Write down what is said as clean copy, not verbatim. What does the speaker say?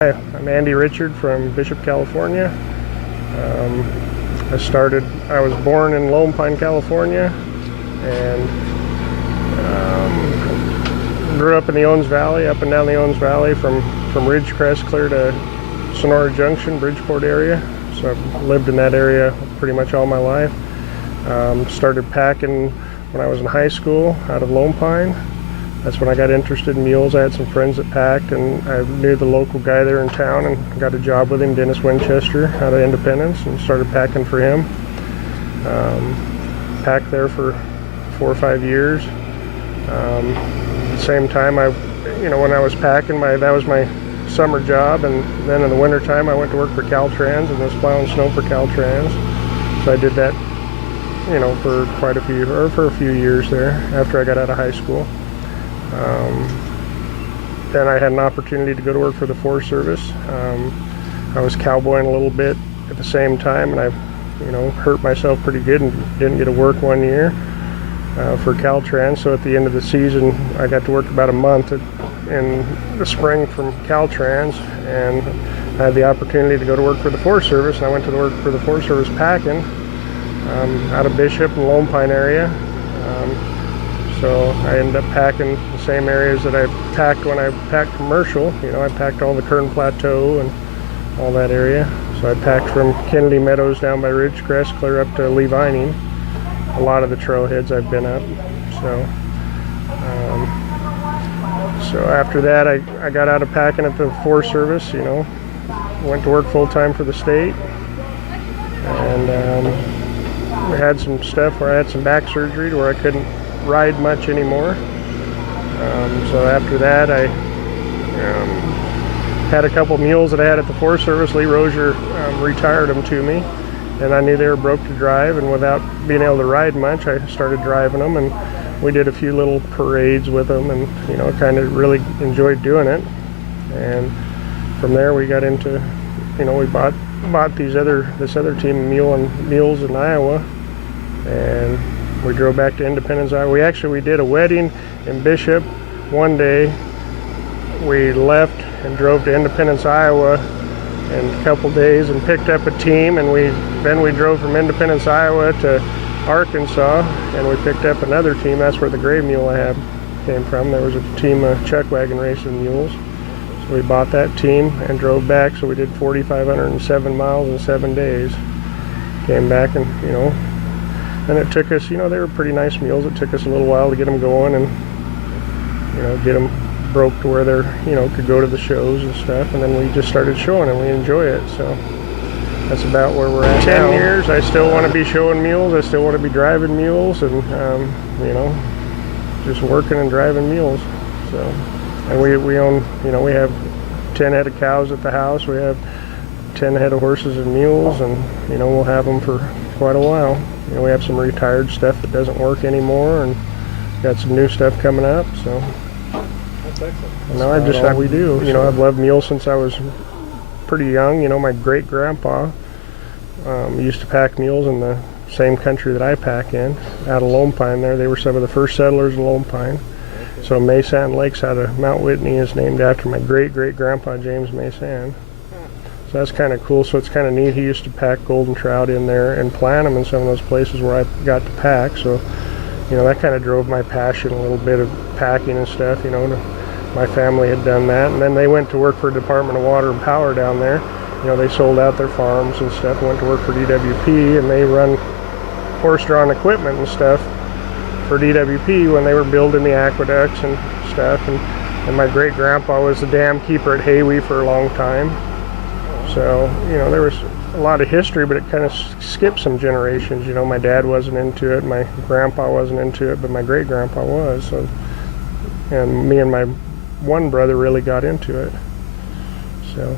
Hi, I'm Andy Richard from Bishop, California. I was born in Lone Pine, California, and grew up in the Owens Valley, up and down the Owens Valley from Ridgecrest clear to Sonora Junction, Bridgeport area. So I've lived in that area pretty much all my life. Started packing when I was in high school out of Lone Pine. That's when I got interested in mules. I had some friends that packed, and I knew the local guy there in town and got a job with him, Dennis Winchester, out of Independence, and started packing for him. Packed there for 4 or 5 years. At the same time, when I was packing, that was my summer job, and then in the wintertime I went to work for Caltrans and was plowing snow for Caltrans. So I did that, for for a few years there after I got out of high school. Then I had an opportunity to go to work for the Forest Service. I was cowboying a little bit at the same time, and I, hurt myself pretty good and didn't get to work 1 year for Caltrans. So at the end of the season, I got to work about a month in the spring from Caltrans, and I had the opportunity to go to work for the Forest Service. And I went to work for the Forest Service packing out of Bishop and Lone Pine area. So I ended up packing the same areas that I packed when I packed commercial. I packed all the Kern Plateau and all that area. So I packed from Kennedy Meadows down by Ridgecrest clear up to Lee Vining. A lot of the trailheads I've been up. So after that, I got out of packing at the Forest Service. Went to work full time for the state, and I had some stuff where I had some back surgery to where I couldn't ride much anymore. So after that, I had a couple mules that I had at the Forest Service. Lee Rozier retired them to me, and I knew they were broke to drive, and without being able to ride much, I started driving them, and we did a few little parades with them, and kind of really enjoyed doing it. And from there we got into, we bought this other team of mules in Iowa, and we drove back to Independence, Iowa. We did a wedding in Bishop one day. We left and drove to Independence, Iowa in a couple days and picked up a team, and then we drove from Independence, Iowa to Arkansas, and we picked up another team. That's where the gray mule I have came from. There was a team of chuck wagon racing mules. So we bought that team and drove back. So we did 4,507 miles in 7 days. Came back and, and it took us, they were pretty nice mules. It took us a little while to get them going and, get them broke to where they're, could go to the shows and stuff. And then we just started showing and we enjoy it. So that's about where we're at now. 10 years, I still want to be showing mules. I still want to be driving mules and, just working and driving mules. So, and we own, we have 10 head of cows at the house. We have 10 head of horses and mules, and, we'll have them for quite a while. We have some retired stuff that doesn't work anymore, and got some new stuff coming up. So that's excellent. No, I just how we do. I've loved mules since I was pretty young. My great grandpa used to pack mules in the same country that I pack in, out of Lone Pine. They were some of the first settlers in Lone Pine. So Mason Lakes out of Mount Whitney is named after my great grandpa James Mason. So that's kind of cool. So it's kind of neat. He used to pack golden trout in there and plant them in some of those places where I got to pack. So, that kind of drove my passion a little bit of packing and stuff. My family had done that. And then they went to work for Department of Water and Power down there. They sold out their farms and stuff, went to work for DWP, and they run horse-drawn equipment and stuff for DWP when they were building the aqueducts and stuff. And my great-grandpa was the dam keeper at Haywee for a long time. So, there was a lot of history, but it kind of skipped some generations. My dad wasn't into it, my grandpa wasn't into it, but my great-grandpa was. So, and me and my one brother really got into it. So